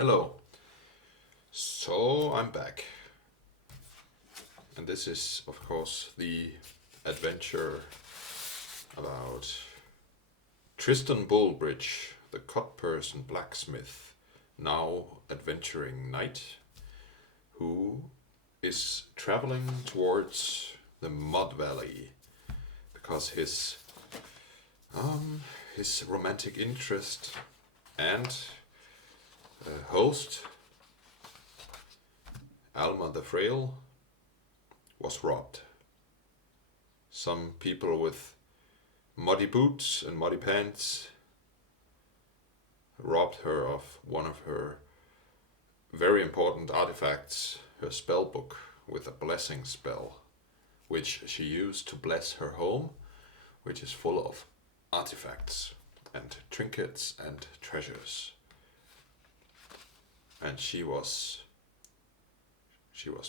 Hello. So I'm back. And this is, of course, the adventure about Tristan Bullbridge, the cut person blacksmith, now adventuring knight, who is traveling towards the Mud Valley because his romantic interest and host Alma the Frail was robbed. Some people with muddy boots and muddy pants robbed her of one of her very important artifacts, her spell book with a blessing spell, which she used to bless her home, which is full of artifacts and trinkets and treasures. And she was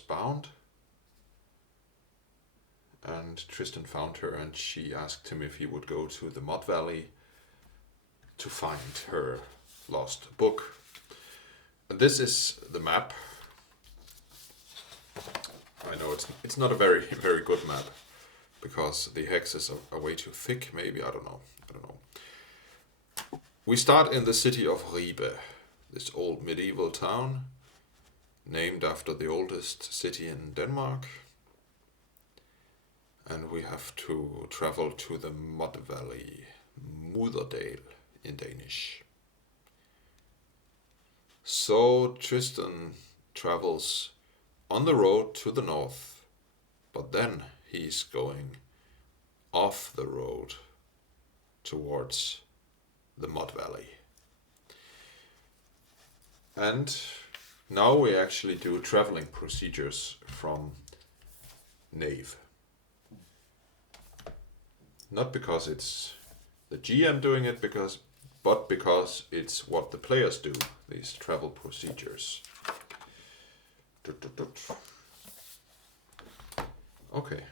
bound, and Tristan found her, and she asked him if he would go to the Mud Valley to find her lost book. And this is the map. I know it's not a very very good map because the hexes are way too thick. Maybe I don't know. We start in the city of Ribe, this old medieval town named after the oldest city in Denmark. And we have to travel to the Mud Valley, Mudderdale in Danish. So Tristan travels on the road to the north, but then he's going off the road towards the Mud Valley. And now we actually do traveling procedures from Knave. Not because it's the GM doing it, but because it's what the players do, these travel procedures. Okay.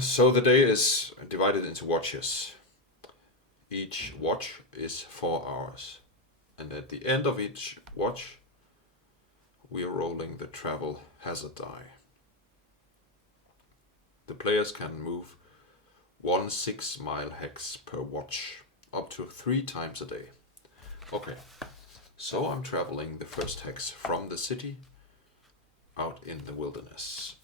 So the day is divided into watches. Each watch is 4 hours. And at the end of each watch, we are rolling the travel hazard die. The players can move 1 6-mile hex per watch, up to 3 times a day. Okay, so I'm traveling the first hex from the city out in the wilderness.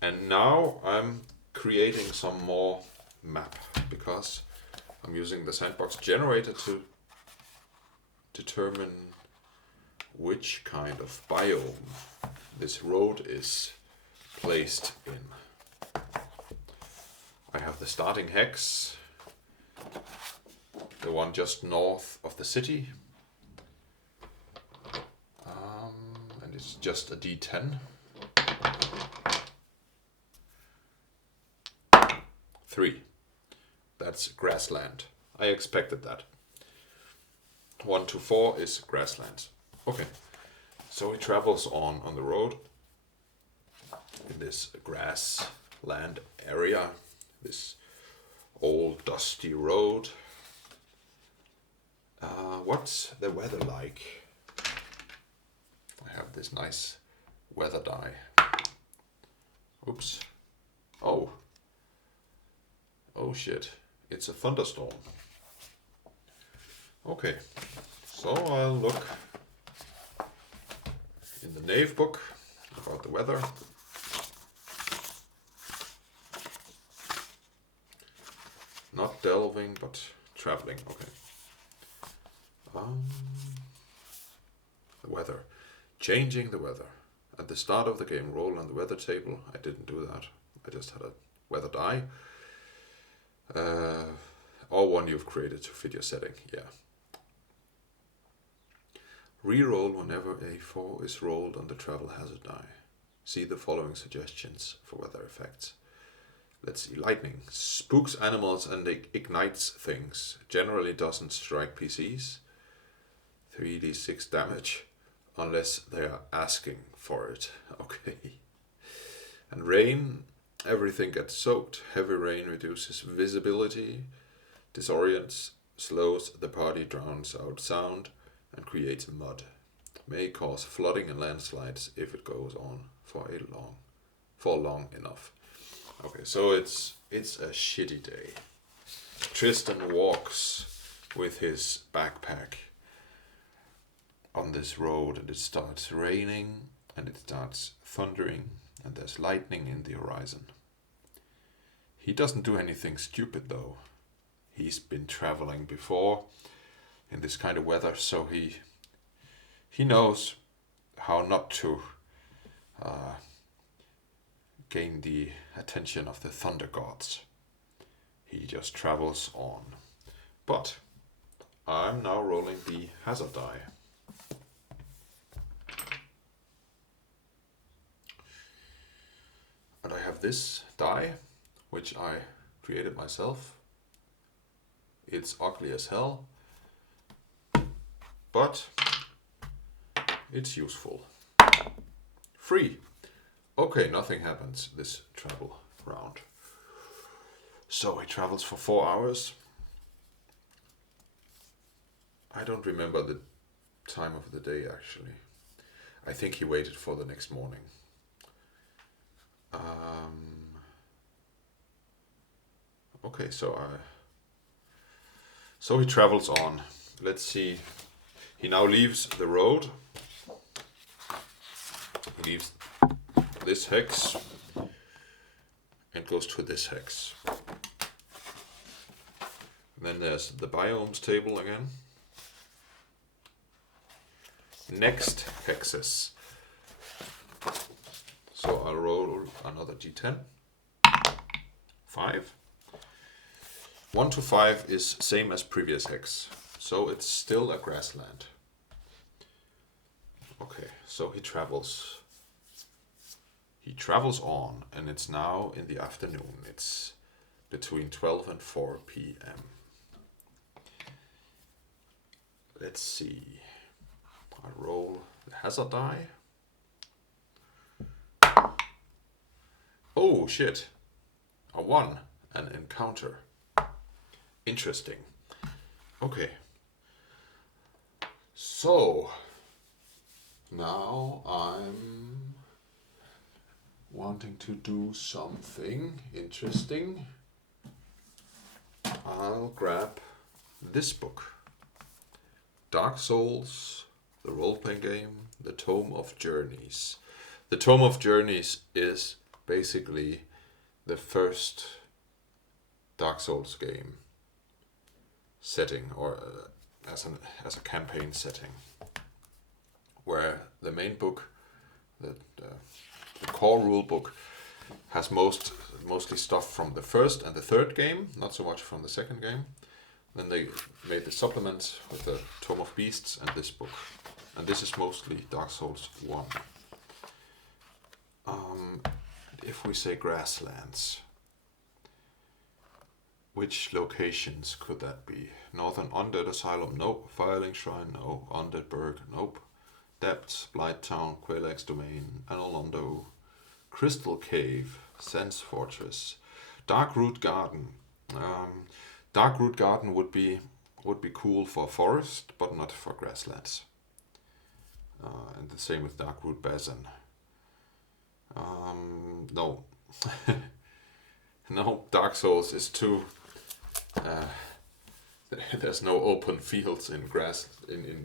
And now I'm creating some more map because I'm using the sandbox generator to determine which kind of biome this road is placed in. I have the starting hex, the one just north of the city, and it's just a D10. 3. That's grassland. I expected that. 1 to 4 is grasslands. Okay, so he travels on the road in this grassland area, this old dusty road. What's the weather like? I have this nice weather die. Oops. Oh shit, it's a thunderstorm. Okay, so I'll look in the Knave book about the weather. Not delving, but traveling. Okay. The weather. Changing the weather. At the start of the game, roll on the weather table. I didn't do that. I just had a weather die. Or one you've created to fit your setting. Yeah. Reroll whenever a 4 is rolled on the travel hazard die. See the following suggestions for weather effects. Let's see. Lightning. Spooks animals and ignites things. Generally doesn't strike PCs. 3d6 damage. Unless they are asking for it. Okay. And rain. Everything gets soaked. Heavy rain reduces visibility. Disorients slows the party, drowns out sound, and creates mud. May cause flooding and landslides if it goes on for long enough. Okay, so it's a shitty day. Tristan walks with his backpack on this road, and it starts raining, and it starts thundering, and there's lightning in the horizon. He doesn't do anything stupid though. He's been traveling before in this kind of weather, so he knows how not to gain the attention of the thunder gods. He just travels on. But I'm now rolling the hazard die. And I have this die, which I created myself. It's ugly as hell, but it's useful. Free. Okay, nothing happens this travel round. So he travels for 4 hours. I don't remember the time of the day actually. I think he waited for the next morning. Okay, so he travels on. Let's see. He now leaves the road. He leaves this hex and goes to this hex. And then there's the biomes table again. Next hexes. So I'll roll another d10. 5. 1 to 5 is same as previous hex, so it's still a grassland. Okay, so he travels on, and it's now in the afternoon. It's between 12 and 4 p.m. Let's see. I roll the hazard die. Oh shit. A 1. An encounter. Interesting. Okay. So now I'm wanting to do something interesting. I'll grab this book. Dark Souls, the role-playing game, the Tome of Journeys. The Tome of Journeys is basically the first Dark Souls game setting, or as a campaign setting, where the main book, the core rule book, has mostly stuff from the first and the third game, not so much from the second game. Then they made the supplements with the Tome of Beasts and this book, and this is mostly Dark Souls 1. If we say grasslands, which locations could that be? Northern Undead Asylum, nope. Firelink Shrine, no. Undead Burg, nope. Depths, Blighttown, Quelax Domain, Analondo, Crystal Cave, Sense Fortress, Darkroot Garden. Darkroot Garden would be cool for forest, but not for grasslands. And the same with Darkroot Basin. No. No, Dark Souls is too... there's no open fields in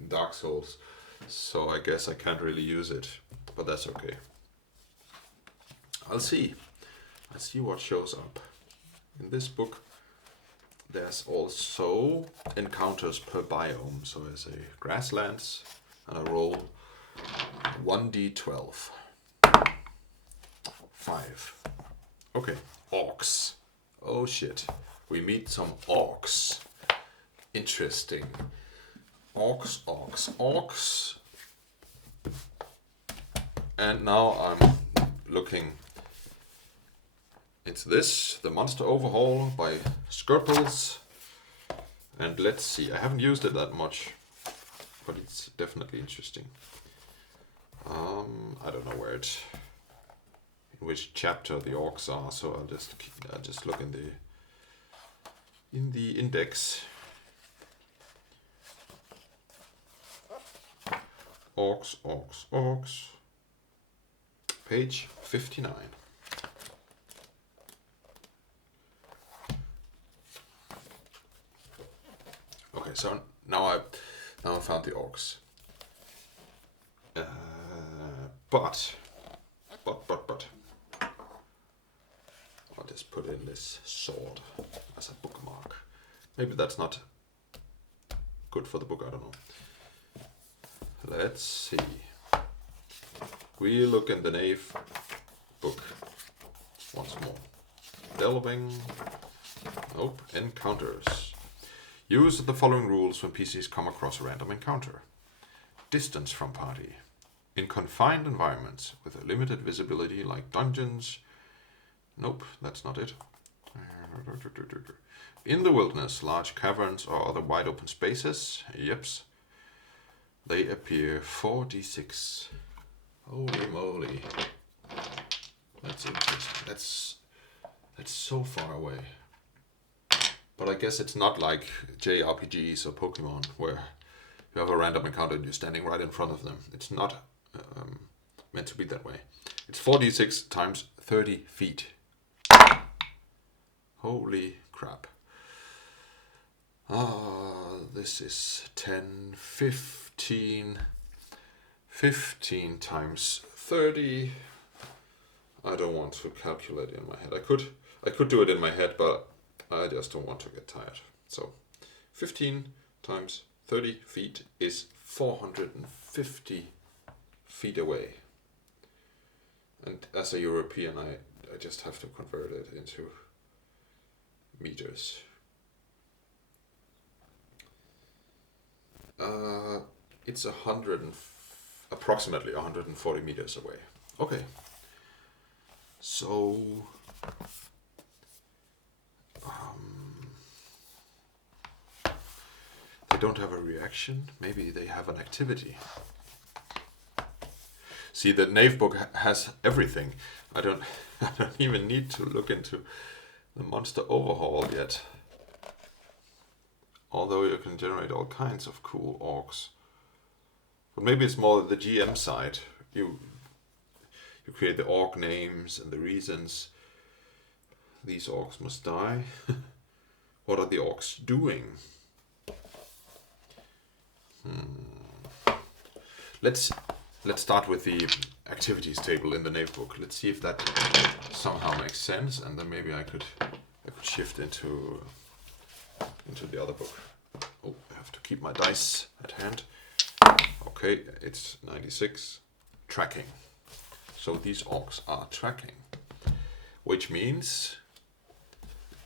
Dark Souls, so I guess I can't really use it, but that's okay. I'll see what shows up. In this book there's also encounters per biome, so I say grasslands, and I roll 1d12. 5. Okay, orcs. Oh shit. We meet some orcs. Interesting. Orcs. And now I'm looking. It's this, the Monster Overhaul by Skirples. And let's see, I haven't used it that much, but it's definitely interesting. I don't know in which chapter the orcs are, so I'll just look in the index. Orcs, orcs, orcs. Page 59. Okay, so now I found the orcs. But I'll just put in this sword as a bookmark. Maybe that's not good for the book, I don't know. Let's see. We look in the Knave book once more. Delving. Nope. Encounters. Use the following rules when PCs come across a random encounter. Distance from party. In confined environments with a limited visibility like dungeons. Nope, that's not it. In the wilderness, large caverns or other wide open spaces. Yeps. They appear 4d6. Holy moly. That's interesting. That's so far away. But I guess it's not like JRPGs or Pokemon where you have a random encounter and you're standing right in front of them. It's not meant to be that way. It's 4d6 times 30 feet. Holy crap. This is 10, 15 times 30. I don't want to calculate in my head. I could do it in my head, but I just don't want to get tired. So 15 times 30 feet is 450 feet away. And as a European, I just have to convert it into meters. It's approximately 140 meters away. Okay. So they don't have a reaction. Maybe they have an activity. See, the Knave book has everything. I don't even need to look into the monster overhaul yet. Although you can generate all kinds of cool orcs. But maybe it's more the GM side. You create the orc names and the reasons these orcs must die. What are the orcs doing? Let's start with the activities table in the Knave book. Let's see if that somehow makes sense, and then maybe I could shift into the other book. Oh, I have to keep my dice at hand. Okay, it's 96. Tracking. So these orcs are tracking, which means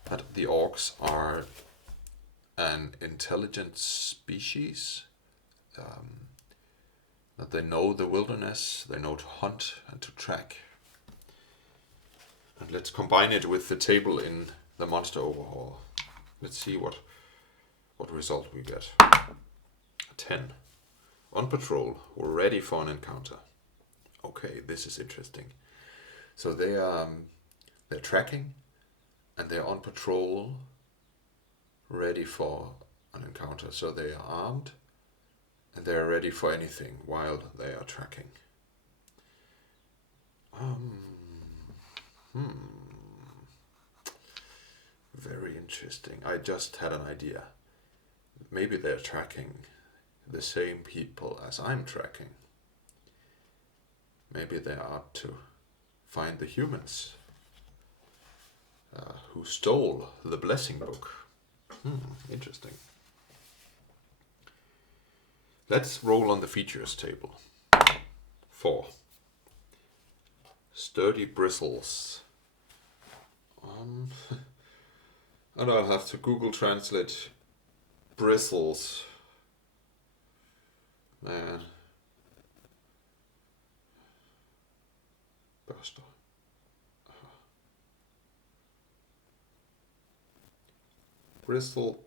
that the orcs are an intelligent species, that they know the wilderness, they know to hunt and to track. And let's combine it with the table in the monster overhaul. Let's see what result we get. 10. On patrol, we're ready for an encounter. Okay, this is interesting. So they're tracking and they're on patrol, ready for an encounter. So they are armed and they are ready for anything while they are tracking. Very interesting. I just had an idea. Maybe they're tracking the same people as I'm tracking. Maybe they are out to find the humans who stole the blessing book. Interesting. Let's roll on the features table. 4. Sturdy bristles. And I'll have to Google Translate bristles. Man. Basta. Bristle.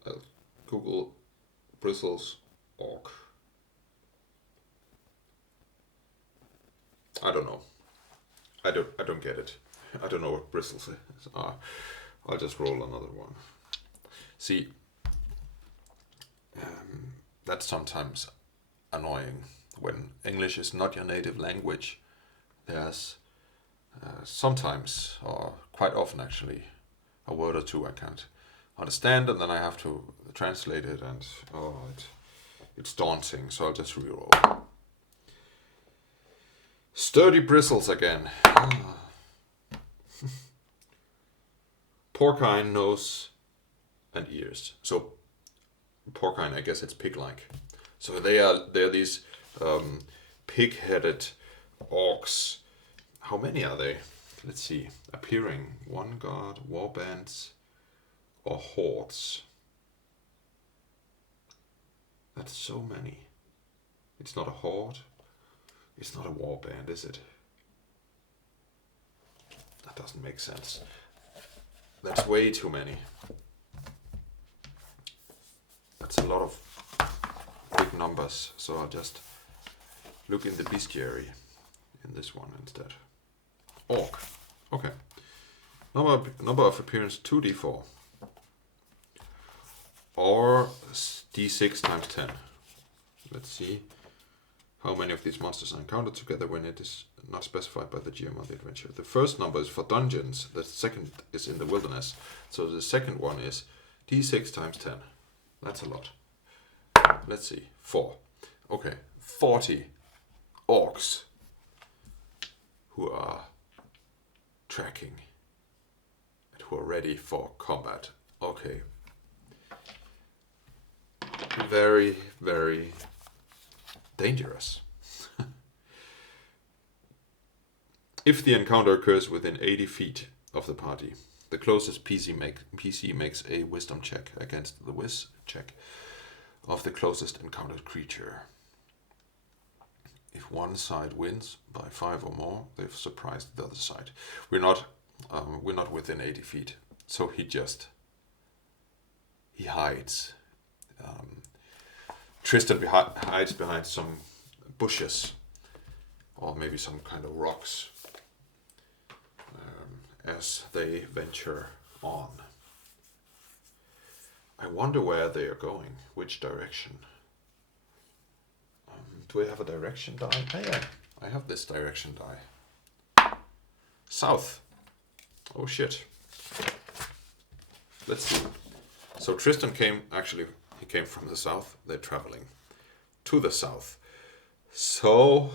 Google bristles orc. I don't know. I don't get it. I don't know what bristles are. I'll just roll another one. See, that's sometimes annoying when English is not your native language, there's sometimes, or quite often actually, a word or two I can't understand, and then I have to translate it, and it's daunting, so I'll just reroll. Sturdy bristles again. Porcine nose and ears. So porcine, I guess it's pig-like. So they're these pig-headed orcs. How many are they? Let's see. Appearing. One guard, warbands, or hordes. That's so many. It's not a horde. It's not a warband, is it? That doesn't make sense. That's way too many. That's a lot of big numbers, so I'll just look in the bestiary in this one instead. Orc. Okay. Number of appearance 2d4. Or d6 times 10. Let's see how many of these monsters are encountered together when it is not specified by the GM of the adventure. The first number is for dungeons, the second is in the wilderness. So the second one is d6 times 10. That's a lot. Let's see. 4. Okay. 40 orcs who are tracking and who are ready for combat. Okay. Very, very dangerous. If the encounter occurs within 80 feet of the party, the closest PC makes a wisdom check against the whiz check of the closest encountered creature. If one side wins by 5 or more, they've surprised the other side. We're not within 80 feet, so he hides. Tristan hides behind some bushes, or maybe some kind of rocks, as they venture on. I wonder where they are going, which direction. Do I have a direction die? Oh yeah, I have this direction die. South. Oh shit. Let's see. So Tristan came from the south. They're traveling to the south. So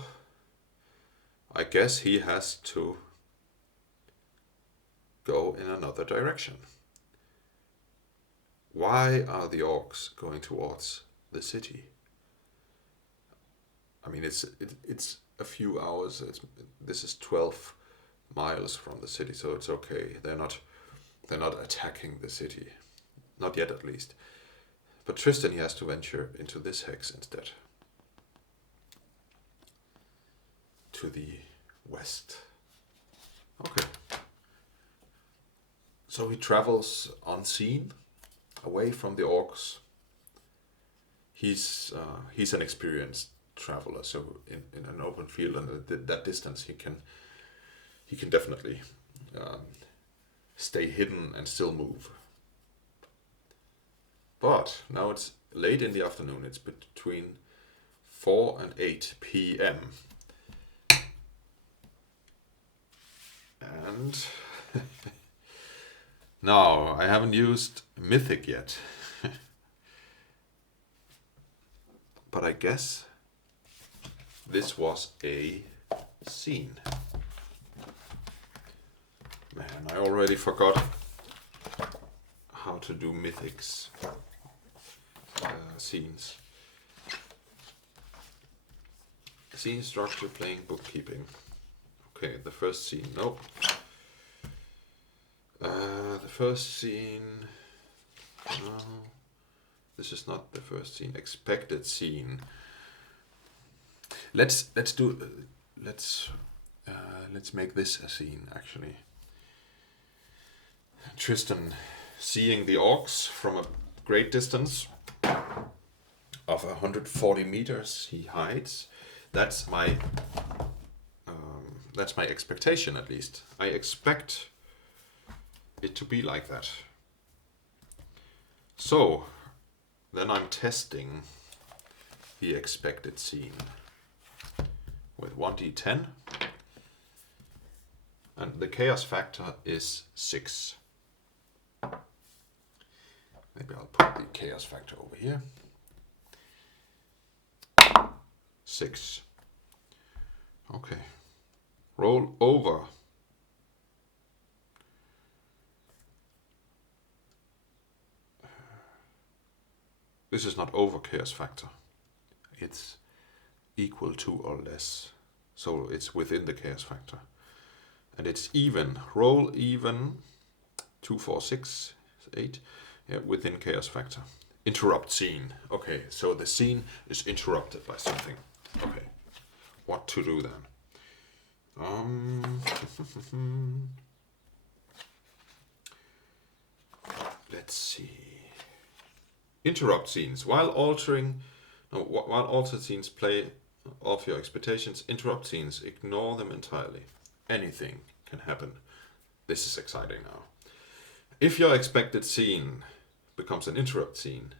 I guess he has to go in another direction. Why are the orcs going towards the city? I mean, it's a few hours. This is 12 miles from the city, so it's okay. They're not attacking the city, not yet at least. But Tristan, he has to venture into this hex instead, to the west. Okay. So he travels unseen, away from the orcs. He's an experienced traveler, so in an open field and that distance, he can definitely stay hidden and still move. But now it's late in the afternoon. It's between 4 and 8 p.m. And no, I haven't used Mythic yet. But I guess this was a scene. Man, I already forgot how to do Mythic's scenes. Scene structure, playing, bookkeeping. Okay, the first scene. Nope. The first scene. No, this is not the first scene. Expected scene. Let's make this a scene actually. Tristan seeing the orcs from a great distance of 140 meters. He hides. That's my expectation, at least. I expect it to be like that. So then I'm testing the expected scene. with 1d10. And the chaos factor is 6. Maybe I'll put the chaos factor over here. 6. Okay. Roll over. This is not over chaos factor. It's equal to or less. So it's within the chaos factor. And it's even. Roll even. 2, 4, 6, 8. Yeah, within chaos factor. Interrupt scene. Okay, so the scene is interrupted by something. Okay. What to do then? Let's see. Interrupt scenes. While altered scenes play off your expectations, interrupt scenes, ignore them entirely. Anything can happen. This is exciting now. If your expected scene becomes an interrupt scene,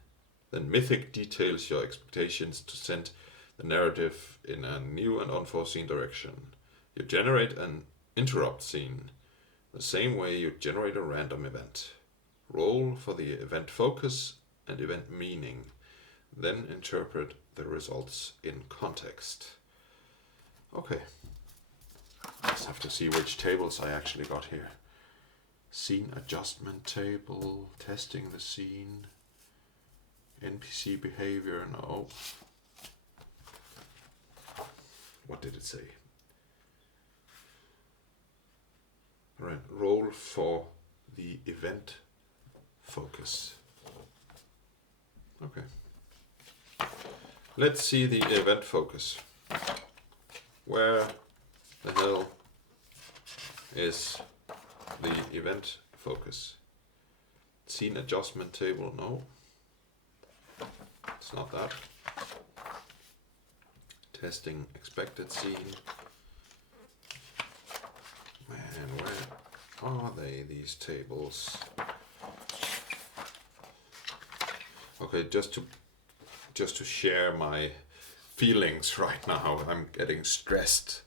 then Mythic details your expectations to send the narrative in a new and unforeseen direction. You generate an interrupt scene the same way you generate a random event. Roll for the event focus and event meaning, then interpret the results in context. Okay. Let's have to see which tables I actually got here. Scene adjustment table, testing the scene, NPC behavior, no. What did it say? Right, roll for the event focus. Okay. Let's see the event focus. Where the hell is the event focus? Scene adjustment table, no. It's not that. Testing expected scene. Man, where are they, these tables? Okay, just to share my feelings right now, I'm getting stressed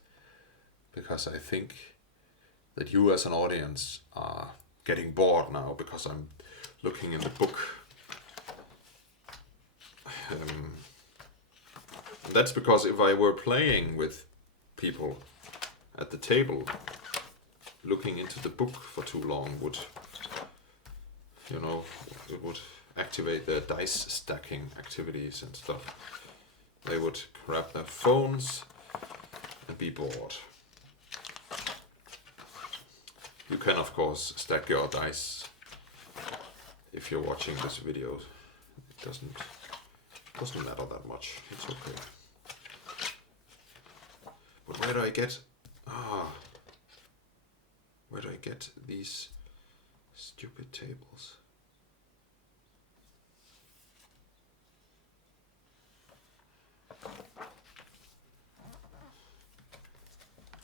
because I think that you as an audience are getting bored now because I'm looking in the book. That's because if I were playing with people at the table, looking into the book for too long would, it would activate their dice stacking activities and stuff. They would grab their phones and be bored. You can of course stack your dice if you're watching this video. It doesn't matter that much. It's okay. But where do I get these stupid tables?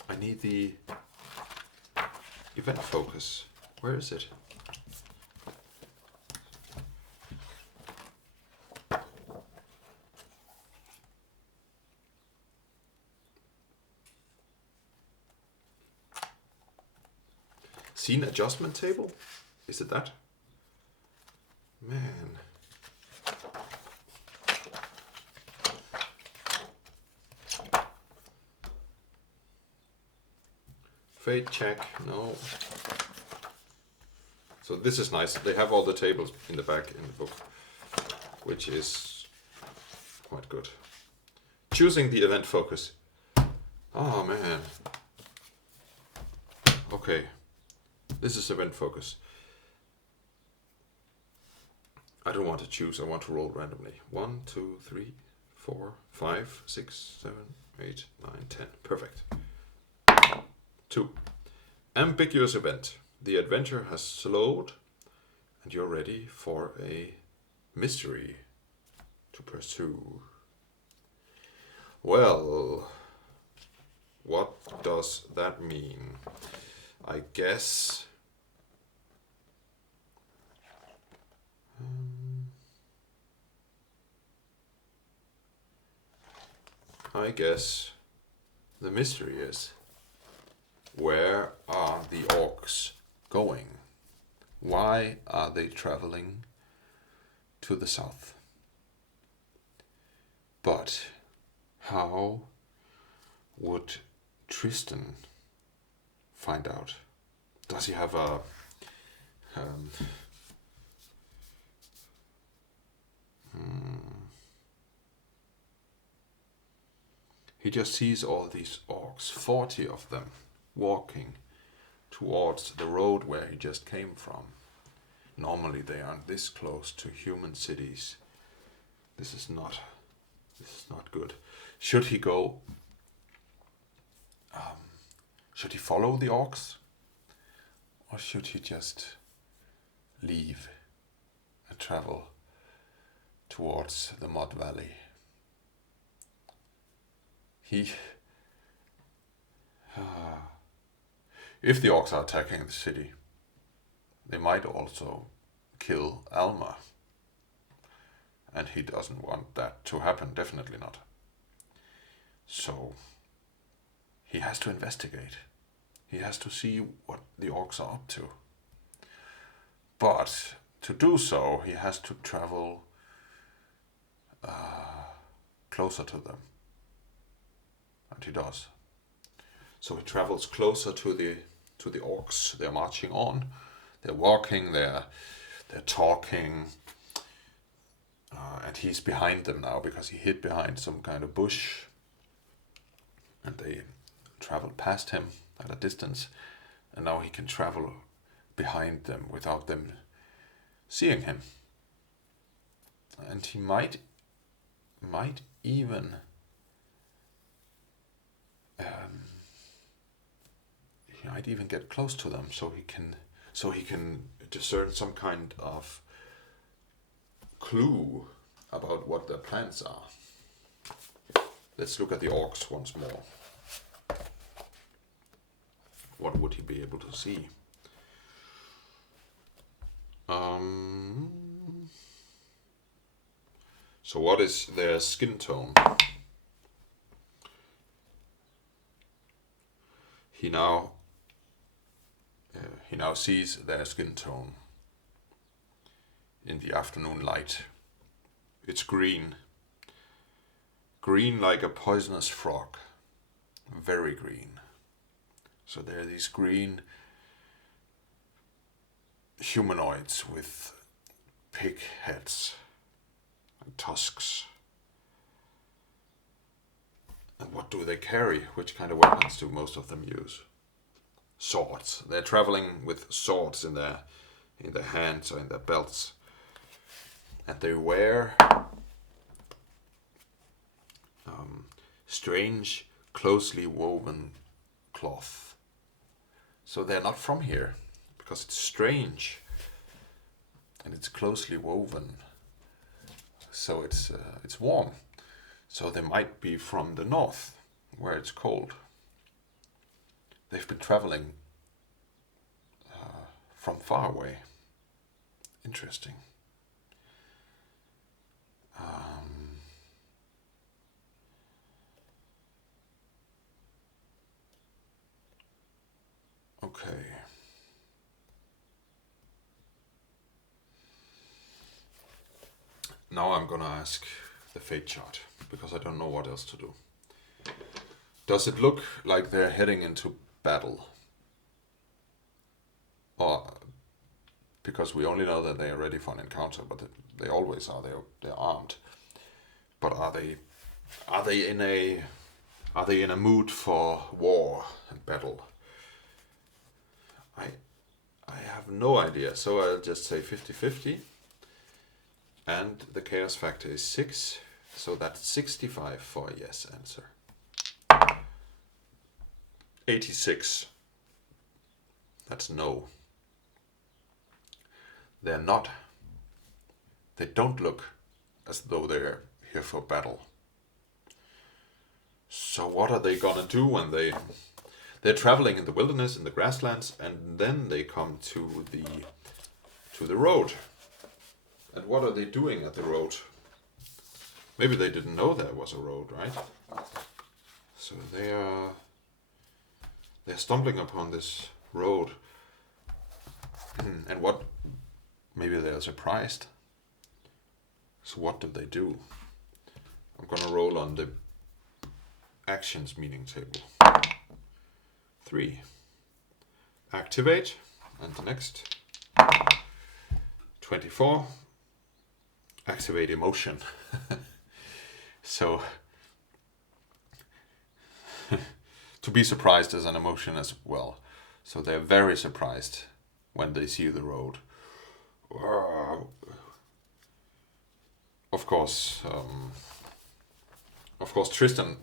I need the event focus. Where is it? Scene adjustment table? Is it that? Man. Fate check, no. So this is nice. They have all the tables in the back in the book, which is quite good. Choosing the event focus. Oh man. Okay. This is event focus. I don't want to choose, I want to roll randomly. 1, 2, 3, 4, 5, 6, 7, 8, 9, 10. Perfect. 2. Ambiguous event. The adventure has slowed and you're ready for a mystery to pursue. Well, what does that mean? I guess the mystery is, where are the orcs going? Why are they traveling to the south? But how would Tristan find out? Does he have a he just sees all these orcs, 40 of them, walking towards the road where he just came from. Normally they aren't this close to human cities. This is not good. Should he go? Should he follow the orcs? Or should he just leave and travel towards the Mud Valley? If the orcs are attacking the city, they might also kill Alma. And he doesn't want that to happen, definitely not. So he has to investigate. He has to see what the orcs are up to. But to do so, he has to travel closer to them. And he does. So he travels closer to the orcs. They're marching on. They're walking. They're talking. And he's behind them now because he hid behind some kind of bush. And they traveled past him at a distance. And now he can travel behind them without them seeing him. And he might even get close to them, so he can discern some kind of clue about what their plans are. Let's look at the orcs once more. What would he be able to see? So what is their skin tone? He now sees their skin tone in the afternoon light. It's green. Green like a poisonous frog. Very green. So there are these green humanoids with pig heads and tusks. And what do they carry? Which kind of weapons do most of them use? Swords. They're traveling with swords in their hands or in their belts. And they wear strange, closely woven cloth. So they're not from here, because it's strange and it's closely woven. So it's warm. So they might be from the north, where it's cold. They've been traveling from far away. Interesting. Okay. Now I'm gonna ask the fate chart, because I don't know what else to do. Does it look like they're heading into battle? Or, because we only know that they are ready for an encounter, but they always are. They're armed. But are they in a mood for war and battle? I have no idea, so I'll just say 50-50. And the chaos factor is 6, so that's 65 for a yes answer. 86. That's no. They don't look as though they're here for battle. So what are they gonna do when they're traveling in the wilderness, in the grasslands, and then they come to the road? And what are they doing at the road? Maybe they didn't know there was a road, right? So they're stumbling upon this road, and what? Maybe they're surprised. So what do? I'm gonna roll on the actions meaning table. 3. Activate, and the next 24. Activate emotion. So to be surprised is an emotion as well. So they're very surprised when they see the road. Of course, Tristan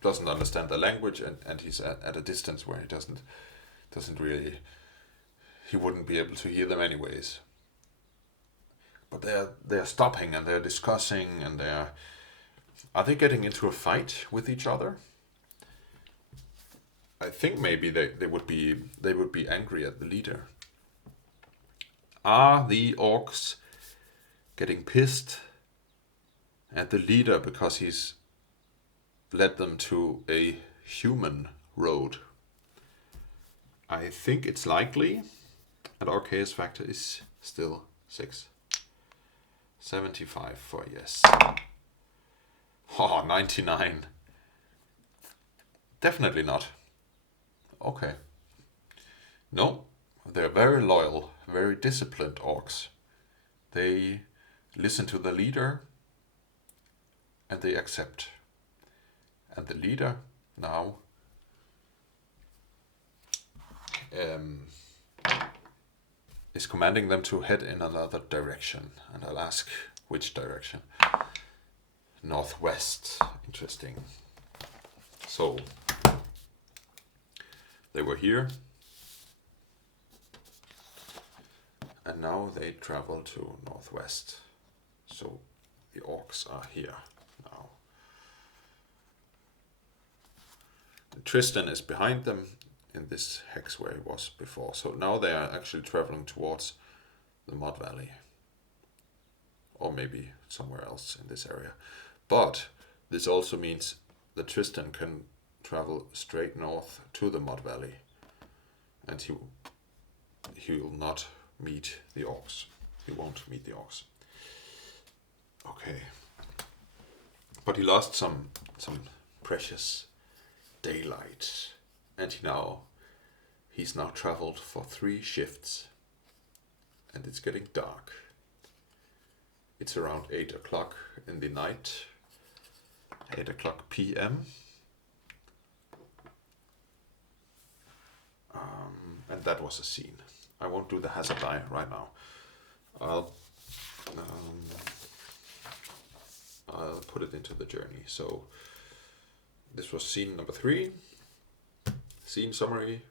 doesn't understand the language, and he's at a distance where he doesn't really, he wouldn't be able to hear them anyways. But they're stopping and they're discussing, and are they getting into a fight with each other? I think maybe they would be angry at the leader. Are the orcs getting pissed at the leader because he's led them to a human road? I think it's likely, and our chaos factor is still 6. 75 for yes. Oh, 99. Definitely not. Okay. No, they're very loyal, very disciplined orcs. They listen to the leader and they accept. And the leader now is commanding them to head in another direction. And I'll ask which direction. Northwest. Interesting. So they were here, and now they travel to northwest. So the orcs are here now. And Tristan is behind them in this hex where he was before. So now they are actually traveling towards the Mud Valley, or maybe somewhere else in this area. But this also means that Tristan can travel straight north to the Mud Valley, and he will not meet the orcs. He won't meet the orcs. Okay. But he lost some precious daylight, and he's now traveled for 3 shifts, and it's getting dark. It's around 8 o'clock in the night, 8 o'clock p.m. And that was a scene. I won't do the hazard die right now. I'll put it into the journey. So this was scene number 3. Scene summary.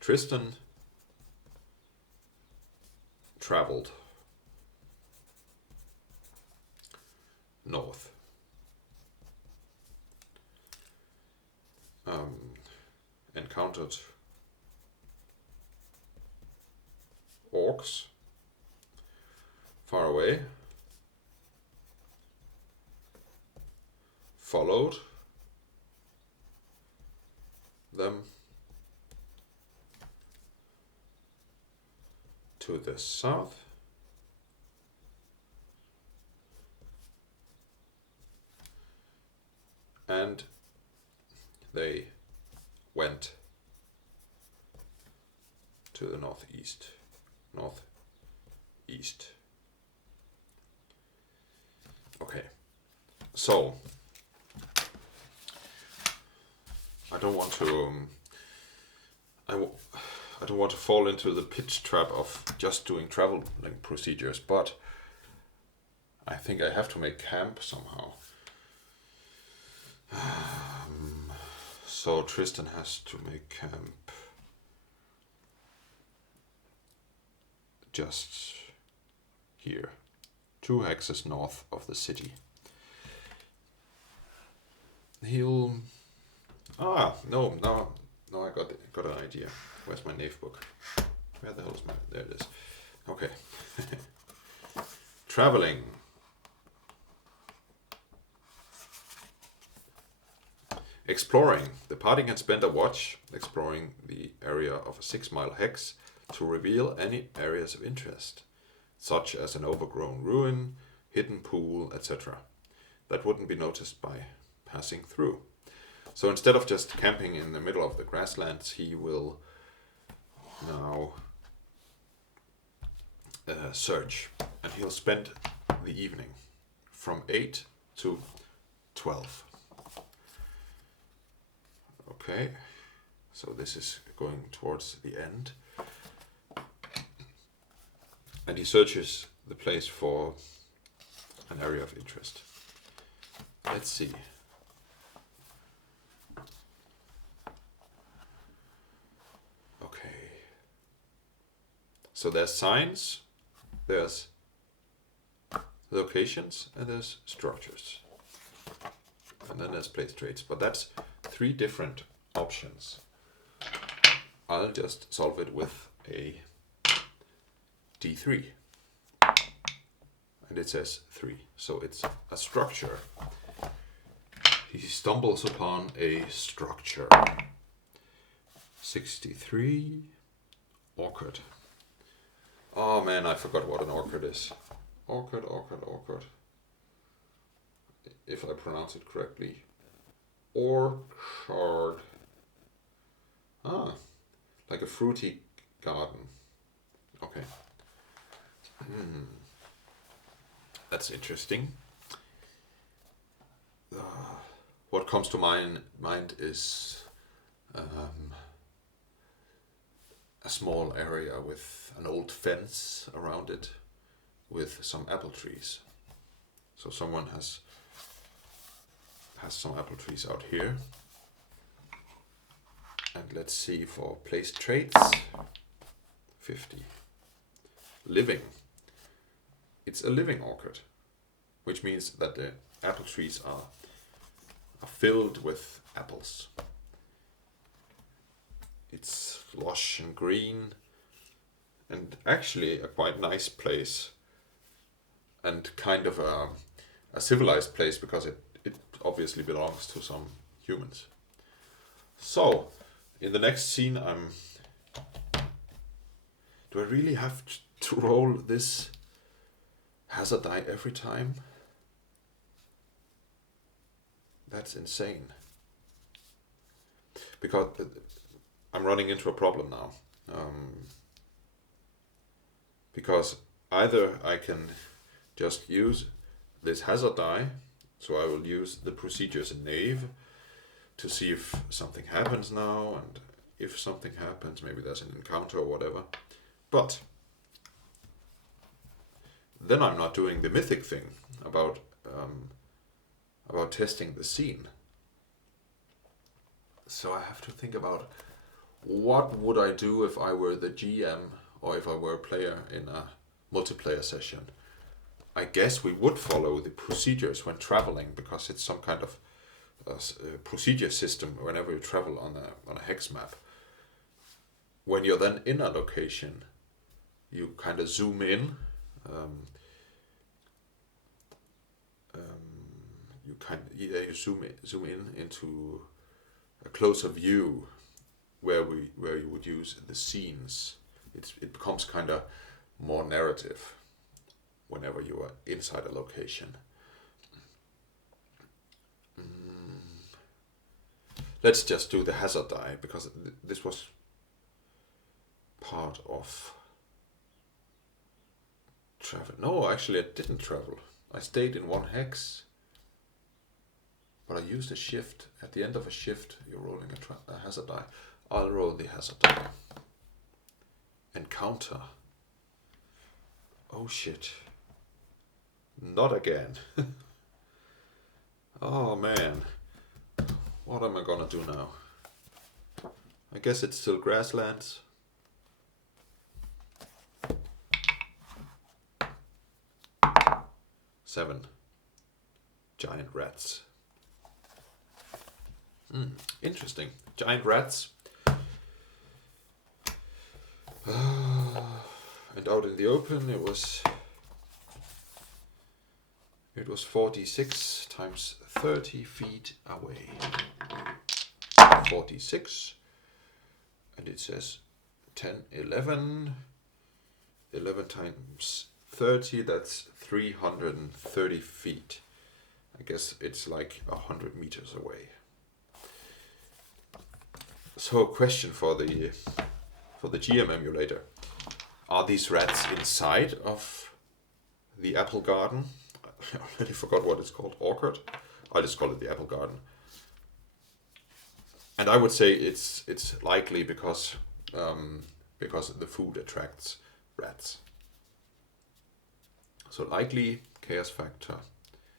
Tristan traveled north. Encountered orcs far away, followed them to the south, and they went to the northeast. Okay, so I don't want to I don't want to fall into the pitch trap of just doing traveling procedures, but I think I have to make camp somehow. So Tristan has to make camp just here, 2 hexes north of the city. He'll... no, I got an idea. Where's my Knave book? Where the hell is my... There it is. Okay. Traveling. Exploring. The party can spend a watch exploring the area of a 6-mile hex to reveal any areas of interest, such as an overgrown ruin, hidden pool, etc. that wouldn't be noticed by passing through. So instead of just camping in the middle of the grasslands, he will now search, and he'll spend the evening from 8 to 12. Okay, so this is going towards the end. And he searches the place for an area of interest. Let's see. Okay. So there's signs, there's locations, and there's structures. And then there's place traits. But that's 3 different options. I'll just solve it with a D3. And it says 3. So it's a structure. He stumbles upon a structure. 63. Orchid. Oh man, I forgot what an orchid is. Orchid. If I pronounce it correctly. Orchard. Ah, like a fruity garden. Okay. That's interesting. What comes to mind is a small area with an old fence around it with some apple trees. So someone has some apple trees out here. And let's see for place traits. 50. Living. It's a living orchid, which means that the apple trees are filled with apples. It's lush and green, and actually a quite nice place, and kind of a civilized place, because it obviously belongs to some humans. So, in the next scene, do I really have to roll this hazard die every time? That's insane. Because I'm running into a problem now. Because either I can just use this hazard die, so I will use the procedures in Knave to see if something happens now, and if something happens, maybe there's an encounter or whatever. But then I'm not doing the Mythic thing about testing the scene. So I have to think about what would I do if I were the GM or if I were a player in a multiplayer session. I guess we would follow the procedures when traveling, because it's some kind of procedure system whenever you travel on a hex map. When you're then in a location, you kind of zoom in. You zoom in into a closer view where you would use the scenes. It becomes kind of more narrative whenever you are inside a location. Let's just do the hazard die, because this was part of travel. No, actually I didn't travel. I stayed in one hex. But I used a shift. At the end of a shift, you're rolling a hazard die. I'll roll the hazard die. Encounter. Oh shit. Not again. Oh man. What am I gonna do now? I guess it's still grasslands. Seven. Giant rats. Interesting. Giant rats. And out in the open it was It was 46 times 30 feet away. 46. And it says 10, 11. 11 times 30, that's 330 feet. I guess it's like 100 meters away. So a question for the GM emulator. Are these rats inside of the apple garden? I already forgot what it's called. Orchard? I just call it the apple garden. And I would say it's likely because the food attracts rats. So likely chaos factor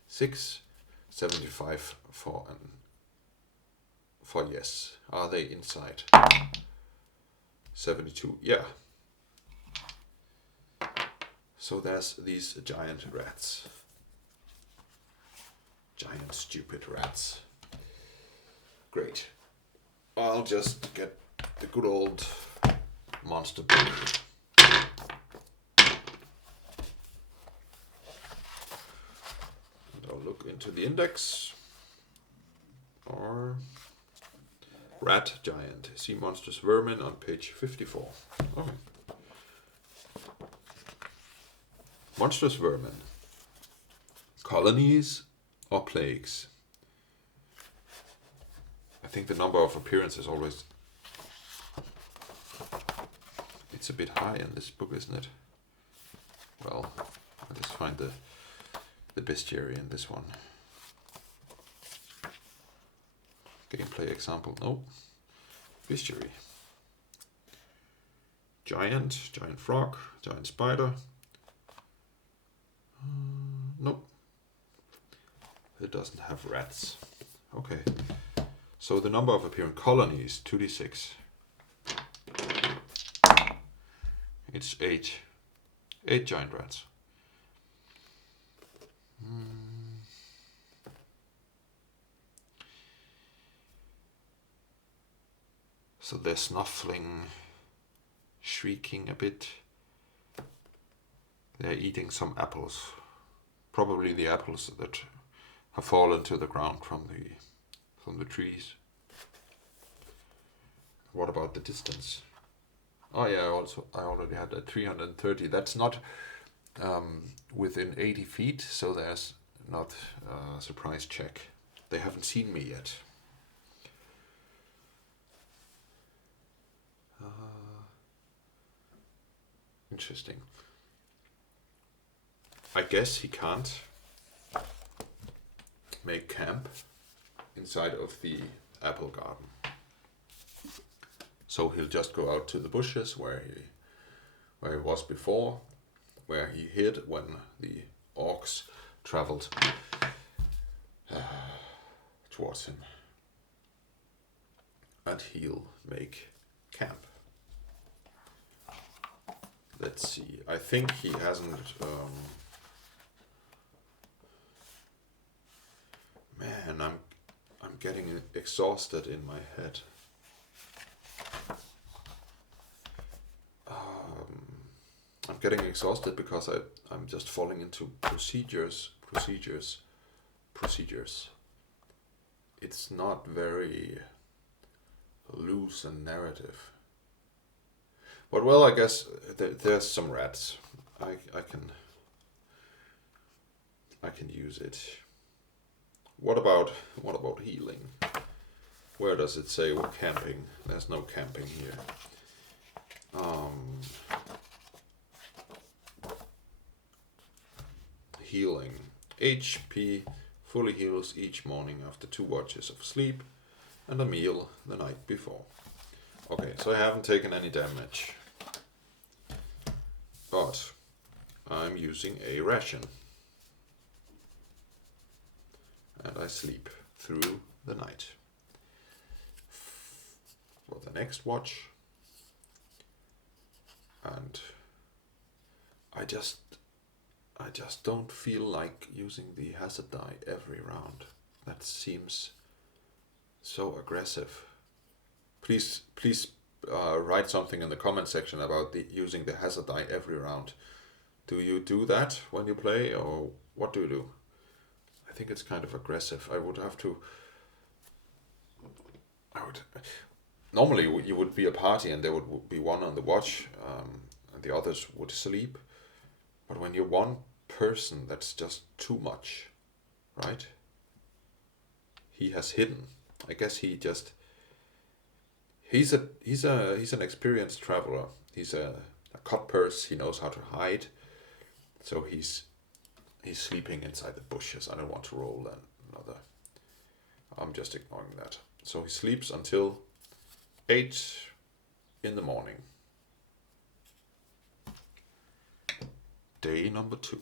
6, 75 for yes. Are they inside? 72. Yeah. So there's these giant rats. Giant stupid rats. Great. I'll just get the good old monster book. And I'll look into the index. Or rat giant. Sea monstrous vermin on page 54. Okay. Monstrous vermin. Colonies or plagues? I think the number of appearances always... It's a bit high in this book, isn't it? Well, I'll just find the bestiary in this one. Gameplay example, no. Bestiary. Giant frog, giant spider. Nope. It doesn't have rats. Okay. So the number of appearing colonies, 2d6. It's 8. 8 giant rats. So they're snuffling, shrieking a bit. They're eating some apples. Probably the apples that have fallen to the ground from the trees. What about the distance? Oh yeah, I already had a 330. That's not within 80 feet, so there's not a surprise check. They haven't seen me yet. Interesting. I guess he can't make camp inside of the apple garden. So he'll just go out to the bushes where he was before, where he hid when the orcs traveled towards him. And he'll make camp. Let's see. I think he hasn't. Man, I'm getting exhausted in my head. I'm getting exhausted because I'm just falling into procedures. It's not very loose and narrative. But well, I guess there's some rats. I can use it. What about healing? Where does it say we're camping? There's no camping here. Healing. HP fully heals each morning after 2 watches of sleep and a meal the night before. Okay, so I haven't taken any damage. But I'm using a ration. And I sleep through the night. For the next watch. And I just don't feel like using the hazard die every round. That seems so aggressive. Please write something in the comment section about using the hazard die every round. Do you do that when you play, or what do you do? think it's kind of aggressive. I would have to. Normally you would be a party and there would be one on the watch, and the others would sleep. But when you're one person, that's just too much, right? He has hidden. I guess he's an experienced traveler. He's a cut purse. He knows how to hide. So he's sleeping inside the bushes. I don't want to roll another. I'm just ignoring that. So he sleeps until 8 in the morning. Day number 2.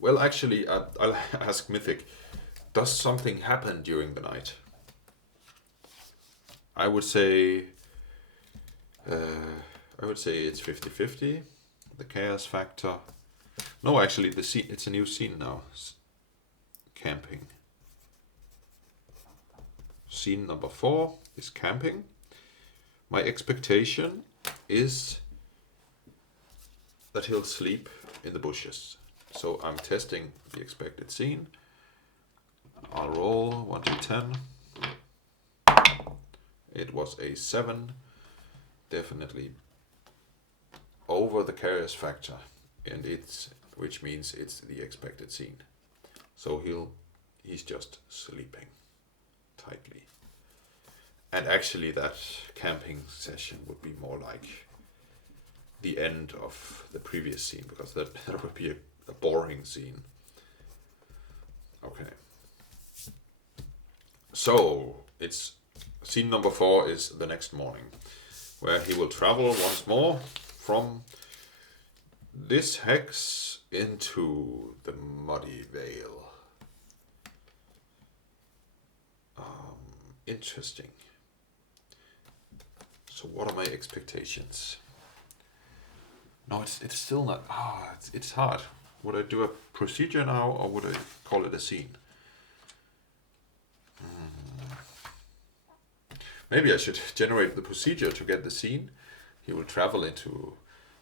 Well, actually, I'll ask Mythic, does something happen during the night? I would say it's 50-50. The chaos factor. No, actually, the scene. It's a new scene now. Camping. Scene number 4 is camping. My expectation is that he'll sleep in the bushes. So I'm testing the expected scene. I'll roll 1 to 10. It was a 7. Definitely over the chaos factor, and which means it's the expected scene. So he's just sleeping tightly. And actually that camping session would be more like the end of the previous scene, because that would be a boring scene. Okay. So it's scene number 4 is the next morning, where he will travel once more from this hex into the Muddy Vale. Interesting. So what are my expectations? No, it's still not. It's hard. Would I do a procedure now, or would I call it a scene? Maybe I should generate the procedure to get the scene. He will travel into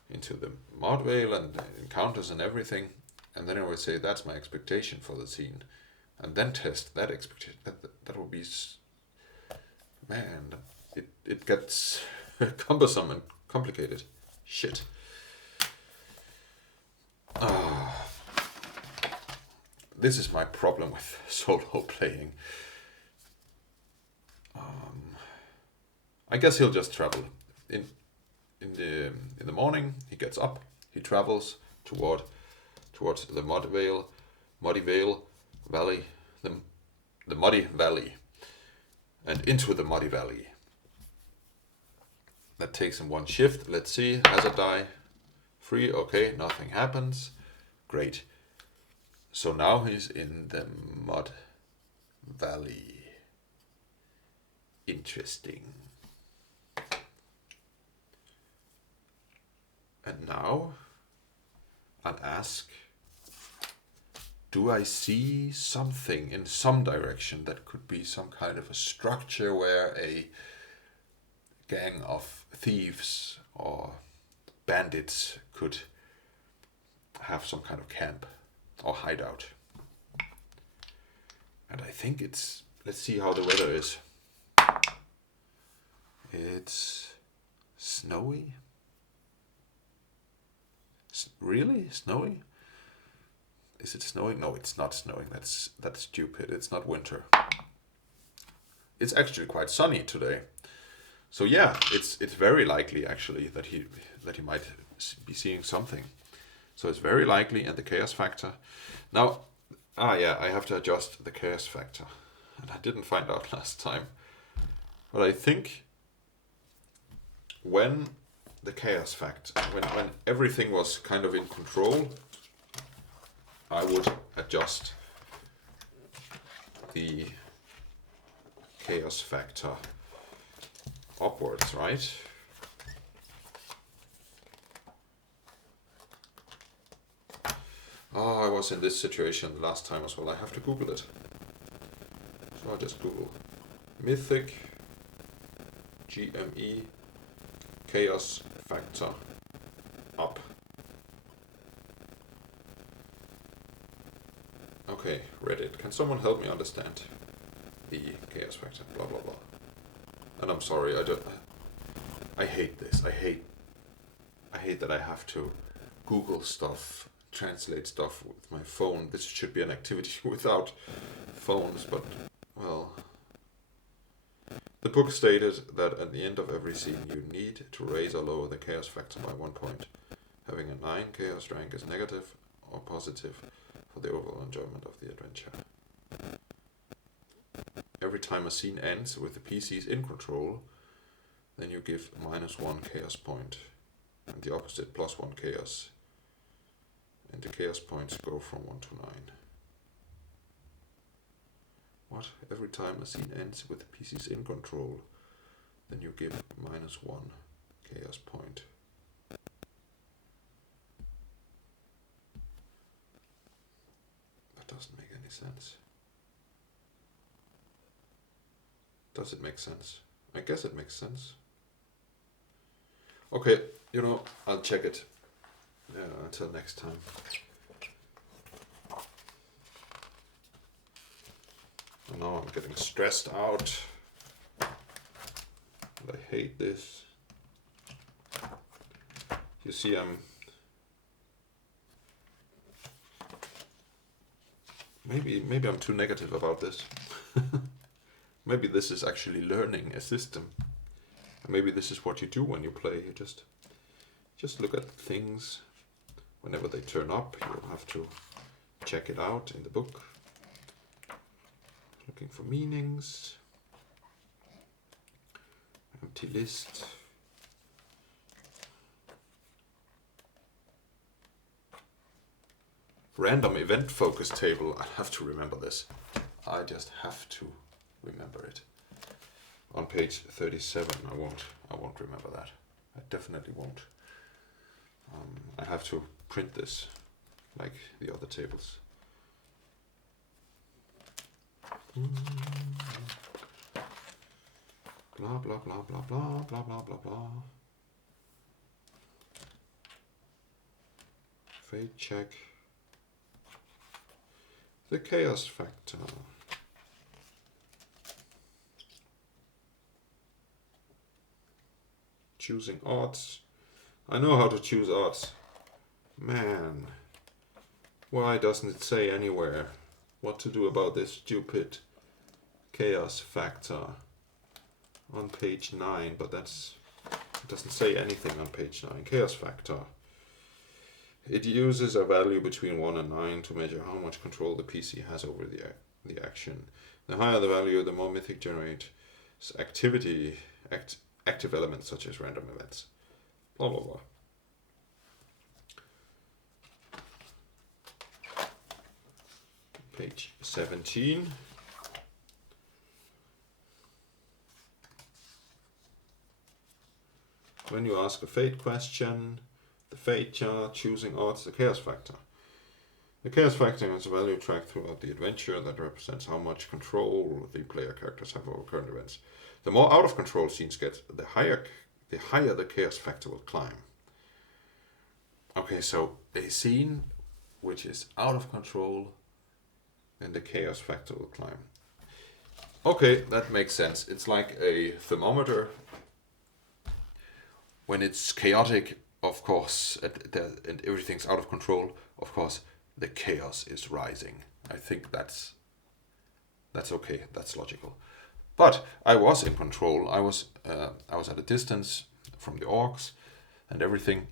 the Mud Vale and encounters and everything, and then I will say that's my expectation for the scene, and then test that expectation. That will be, man. It gets cumbersome and complicated. Shit. This is my problem with solo playing. I guess he'll just travel in the morning. He gets up. He travels towards the Muddy Vale Valley, the Muddy Valley, and into the Muddy Valley. That takes him 1 shift. Let's see. Hazard die. 3. Okay, nothing happens. Great. So now he's in the Mud Valley. Interesting. And now I'll ask, do I see something in some direction that could be some kind of a structure where a gang of thieves or bandits could have some kind of camp or hideout? And I think let's see how the weather is. It's snowy. Really? Snowy? Is it snowing? No, it's not snowing. That's stupid. It's not winter. It's actually quite sunny today. So yeah, it's very likely actually that he might be seeing something. So it's very likely, and the chaos factor. Now, yeah, I have to adjust the chaos factor, and I didn't find out last time. But I think when the chaos factor, when everything was kind of in control, I would adjust the chaos factor upwards, right? Oh, I was in this situation the last time as well. I have to Google it. So I'll just Google Mythic GME chaos factor up. Okay, Reddit. Can someone help me understand the chaos factor? Blah blah blah. And I'm sorry, I hate this. I hate that I have to Google stuff, translate stuff with my phone. This should be an activity without phones, but well. The book stated that at the end of every scene you need to raise or lower the chaos factor by 1 point. Having a 9 chaos rank is negative or positive for the overall enjoyment of the adventure. Every time a scene ends with the PCs in control, then you give -1 chaos point, and the opposite +1 chaos. And the chaos points go from 1 to 9. What? Every time a scene ends with the PCs in control, then you give -1 chaos point. That doesn't make any sense. Does it make sense? I guess it makes sense. Okay, I'll check it. Until next time. And now I'm getting stressed out. And I hate this. You see, maybe I'm too negative about this. Maybe this is actually learning a system. And maybe this is what you do when you play. You just look at things. Whenever they turn up, you'll have to check it out in the book. Looking for meanings. Empty list. Random event focus table. I have to remember this. I just have to remember it. On page 37, I won't remember that. I definitely won't. I have to print this like the other tables. Blah blah blah blah blah blah blah blah blah. Fate check. The chaos factor. Choosing odds. I know how to choose odds. Man, why doesn't it say anywhere what to do about this stupid chaos factor on page 9? But it doesn't say anything on page 9. Chaos factor. It uses a value between 1 and 9 to measure how much control the PC has over the action. The higher the value, the more Mythic generates active elements such as random events. Blah blah blah. Page 17. When you ask a fate question, the fate chart, choosing odds, the chaos factor. The chaos factor is a value tracked throughout the adventure that represents how much control the player characters have over current events. The more out of control scenes get, the higher the chaos factor will climb. Okay, so a scene which is out of control, then the chaos factor will climb. Okay, that makes sense. It's like a thermometer. When it's chaotic, of course, and everything's out of control, of course, the chaos is rising. I think that's okay. That's logical. But I was in control. I was at a distance from the orcs and everything.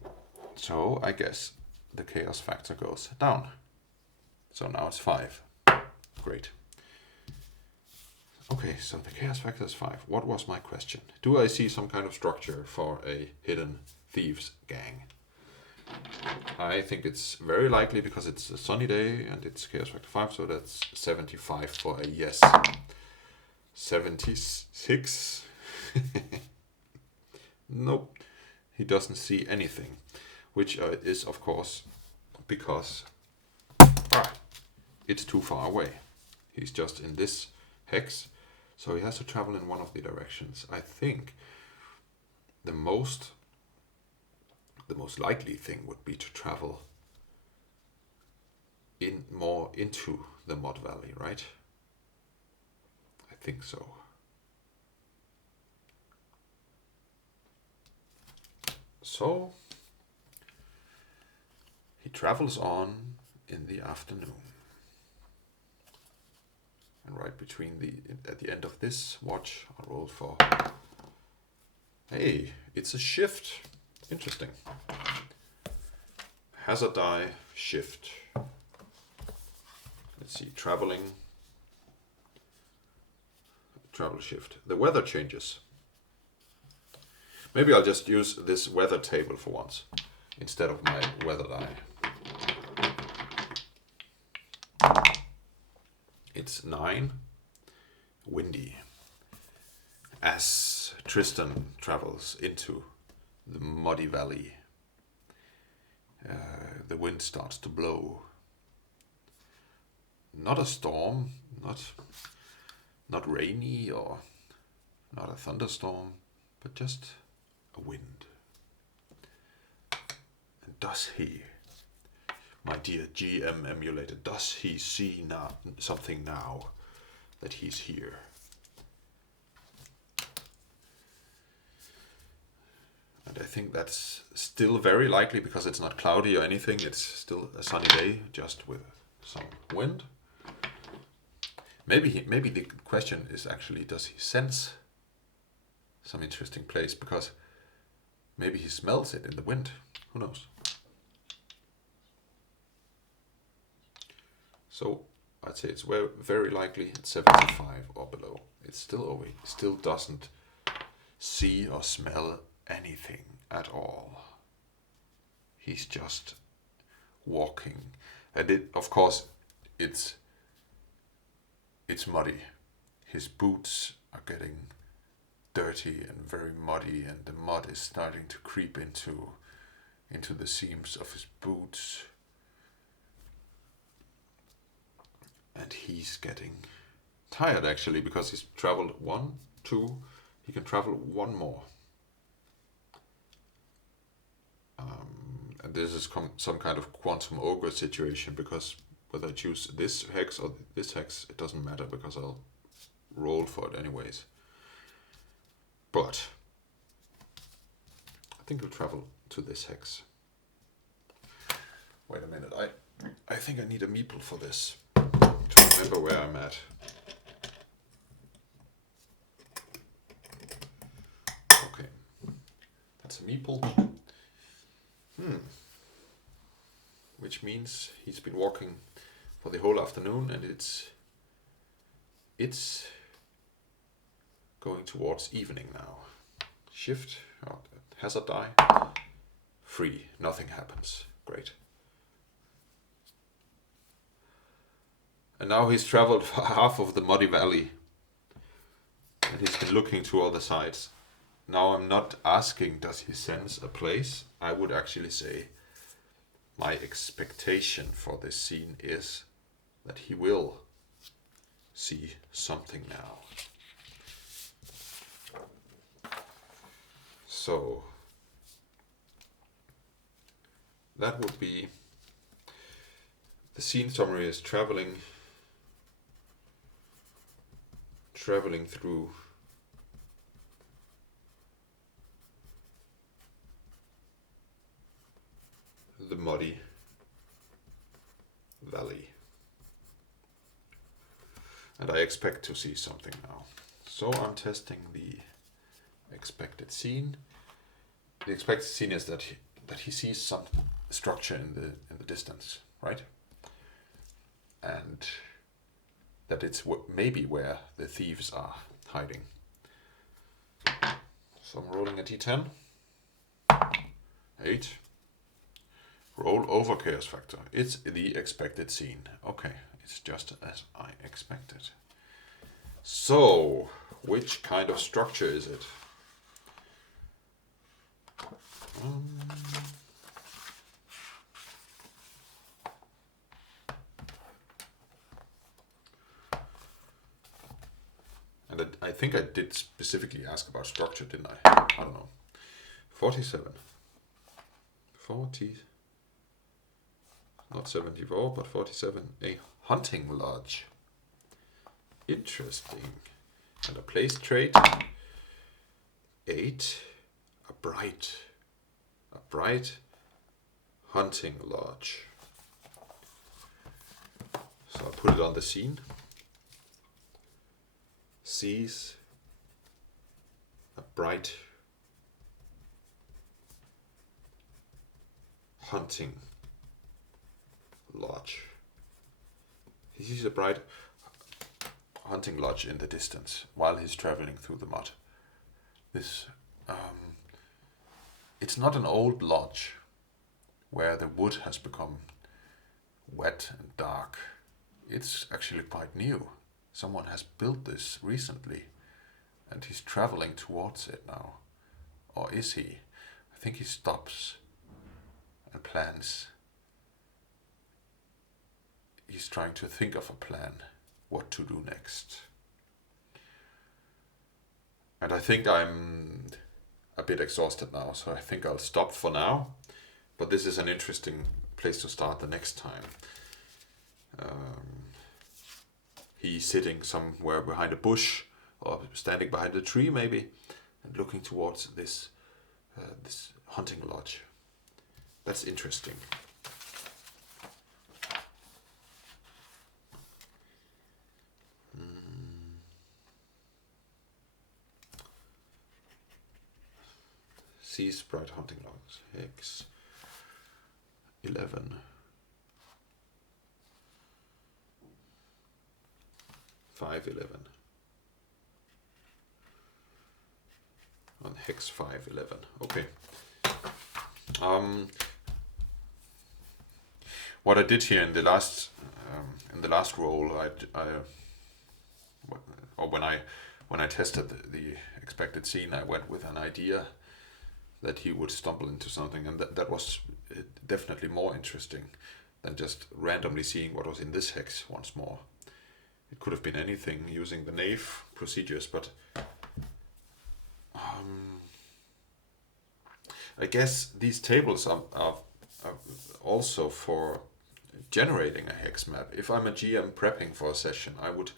So I guess the chaos factor goes down. So now it's 5. Great. Okay, so the chaos factor is 5. What was my question? Do I see some kind of structure for a hidden thieves gang? I think it's very likely because it's a sunny day and it's chaos factor 5, so that's 75 for a yes. 76? Nope. He doesn't see anything, which is of course because it's too far away. He's just in this hex, so he has to travel in one of the directions. I think the most likely thing would be to travel more into the Mud Valley, right? I think so. So he travels on in the afternoon. And right at the end of this watch, I'll roll for... Hey, it's a shift. Interesting. Hazard die, shift. Let's see, travel shift. The weather changes. Maybe I'll just use this weather table for once, instead of my weather die. It's 9, windy. As Tristan travels into the muddy valley, the wind starts to blow. Not a storm, not rainy or not a thunderstorm, but just a wind. And does he, my dear GM emulator, does he see something now that he's here? And I think that's still very likely because it's not cloudy or anything. It's still a sunny day, just with some wind. Maybe the question is actually, does he sense some interesting place? Because maybe he smells it in the wind. Who knows? So I'd say it's very likely at 75 or below. It's still over. He still doesn't see or smell anything at all. He's just walking. And of course, it's muddy. His boots are getting dirty and very muddy, and the mud is starting to creep into the seams of his boots. And he's getting tired actually, because he's traveled 1, 2, he can travel 1 more. And this is some kind of quantum ogre situation, because whether I choose this hex or this hex, it doesn't matter, because I'll roll for it anyways. But I think we'll travel to this hex. Wait a minute, I think I need a meeple for this, to remember where I'm at. Okay, that's a meeple. Which means he's been walking for the whole afternoon, and it's going towards evening now. Shift, hazard die, free, nothing happens. Great. And now he's traveled for half of the muddy valley, and he's been looking to all the sides. Now I'm not asking, does he sense a place? I would actually say my expectation for this scene is that he will see something now. So that would be, the scene summary is traveling through the muddy valley. And I expect to see something now. So I'm testing the expected scene. The expected scene is that he sees some structure in the distance, right? And that it's maybe where the thieves are hiding. So I'm rolling a d10. 8. Roll over chaos factor. It's the expected scene. Okay, it's just as I expected. So, which kind of structure is it? And I think I did specifically ask about structure, didn't I? I don't know. 47. 40. Not 74, but 47. A Hunting Lodge. Interesting. And a place trait. 8. A bright hunting lodge. So I'll put it on the scene. Sees a bright hunting lodge. He sees a bright hunting lodge in the distance while he's traveling through the mud. This, it's not an old lodge where the wood has become wet and dark. It's actually quite new. Someone has built this recently and he's traveling towards it now. Or is he? I think he stops and plans. He's trying to think of a plan, what to do next. And I think I'm a bit exhausted now, so I think I'll stop for now. But this is an interesting place to start the next time. He's sitting somewhere behind a bush or standing behind a tree maybe and looking towards this hunting lodge. That's interesting. Sees bright hunting lodge. Hex 11. 511. On hex 511. Okay. What I did here in the last roll, when I tested the expected scene, I went with an idea that he would stumble into something, and that was definitely more interesting than just randomly seeing what was in this hex once more. It could have been anything using the Knave procedures, but I guess these tables are also for generating a hex map. If I'm a GM prepping for a session, I would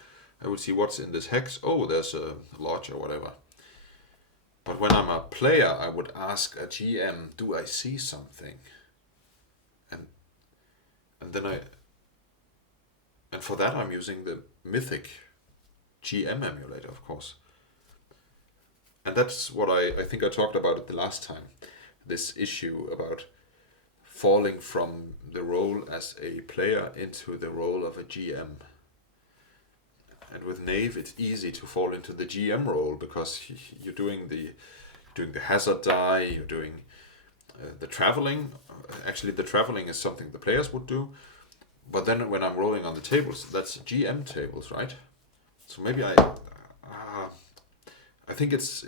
see what's in this hex. Oh, there's a lodge or whatever. But when I'm a player, I would ask a GM, do I see something? And for that I'm using the Mythic GM emulator, of course. And that's what I think I talked about it the last time. This issue about falling from the role as a player into the role of a GM. And with Knave, it's easy to fall into the GM role because you're doing the hazard die, you're doing the traveling. Actually, the traveling is something the players would do. But then when I'm rolling on the tables, that's GM tables, right? So maybe I think it's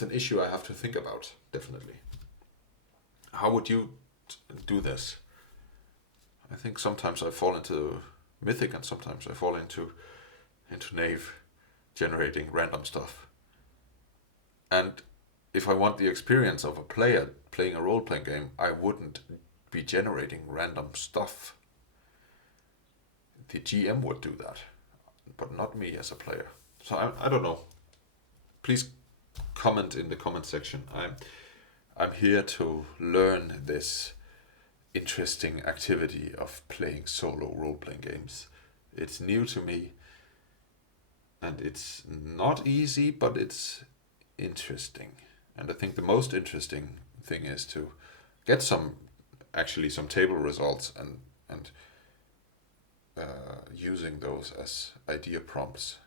an issue I have to think about, definitely. How would you do this? I think sometimes I fall into Mythic and sometimes I fall into Knave, generating random stuff. And if I want the experience of a player playing a role-playing game, I wouldn't be generating random stuff. The GM would do that, but not me as a player. So I don't know. Please comment in the comment section. I'm here to learn this interesting activity of playing solo role-playing games. It's new to me, and it's not easy, but it's interesting. And I think the most interesting thing is to get some table results and using those as idea prompts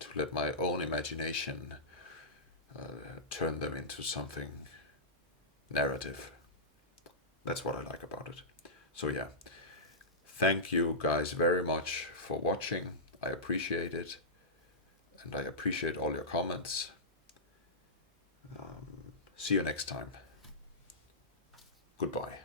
to let my own imagination turn them into something narrative. That's what I like about it. So yeah, thank you guys very much for watching. I appreciate it, and I appreciate all your comments. See you next time. Goodbye.